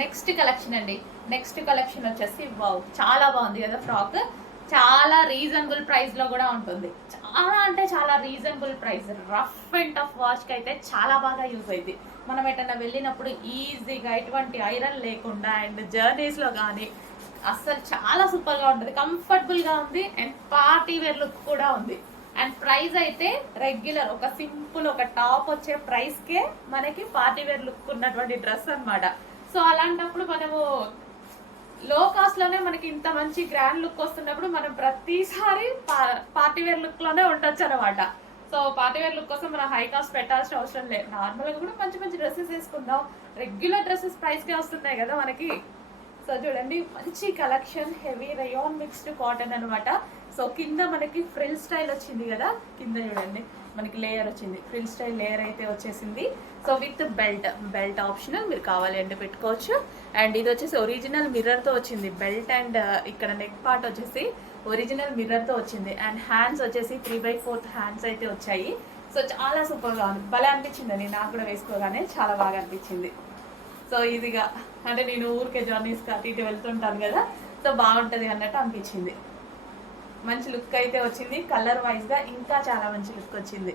Next collection అండి. Next collection వచ్చేసి wow, చాలా బాగుంది కదా ఫ్రాక్. చాలా రీజనబుల్ ప్రైస్ లో కూడా ఉంటుంది. చాలా అంటే చాలా reasonable price. Rough and tough wash కి అయితే చాలా బాగా యూజ్ అయింది. మనం ఎటన్నా వెళ్ళినప్పుడు ఈజీగా ఎటువంటి ఐరన్ లేకుండా అండ్ జర్నీస్ లో కానీ అస్సలు చాలా సూపర్ గా ఉంటుంది. కంఫర్టబుల్ గా ఉంది అండ్ పార్టీ వేర్ లుక్ కూడా ఉంది. అండ్ ప్రైస్ అయితే రెగ్యులర్ ఒక సింపుల్ ఒక టాప్ వచ్చే ప్రైస్ కే మనకి పార్టీ వేర్ లుక్ ఉన్నటువంటి డ్రెస్ అన్నమాట. సో అలాంటప్పుడు మనము లో కాస్ట్ లోనే మనకి ఇంత మంచి గ్రాండ్ లుక్ వస్తున్నప్పుడు మనం ప్రతిసారి పార్టీ వేర్ లుక్ లోనే ఉండొచ్చు అనమాట. సో పార్టీ వేర్ లుక్ కోసం మనం హై కాస్ట్ పెట్టాల్సిన అవసరం లేదు. నార్మల్ గా కూడా మంచి మంచి డ్రెస్సెస్ వేసుకుందాం. రెగ్యులర్ డ్రెస్సెస్ ప్రైస్ కే వస్తున్నాయి కదా మనకి. సో చూడండి, మంచి collection, heavy rayon mixed cotton అనమాట. సో కింద మనకి ఫ్రిల్ స్టైల్ వచ్చింది కదా, కింద చూడండి మనకి లేయర్ వచ్చింది, ఫ్రిల్ స్టైల్ లేయర్ అయితే వచ్చేసింది. సో విత్ బెల్ట్ ఆప్షనల్, మీరు కావాలి అంటే పెట్టుకోవచ్చు. అండ్ ఇది వచ్చేసి ఒరిజినల్ మిర్రర్ తో వచ్చింది బెల్ట్. అండ్ ఇక్కడ నెక్ పార్ట్ వచ్చేసి ఒరిజినల్ మిర్రర్ తో వచ్చింది. అండ్ హ్యాండ్స్ వచ్చేసి 3/4 హ్యాండ్స్ అయితే వచ్చాయి. సో చాలా సూపర్ గా ఉంది, భలే అనిపించింది. నాకు కూడా వేసుకోగానే చాలా బాగా అనిపించింది. సో ఈజీగా అంటే నేను ఊరికే జర్నీస్ అటు ఇటు వెళ్తుంటాను కదా, సో బాగుంటుంది అన్నట్టు అనిపించింది. మంచి లుక్ అయితే వచ్చింది. కలర్ వైజ్ గా ఇంకా చాలా మంచి లుక్ వచ్చింది.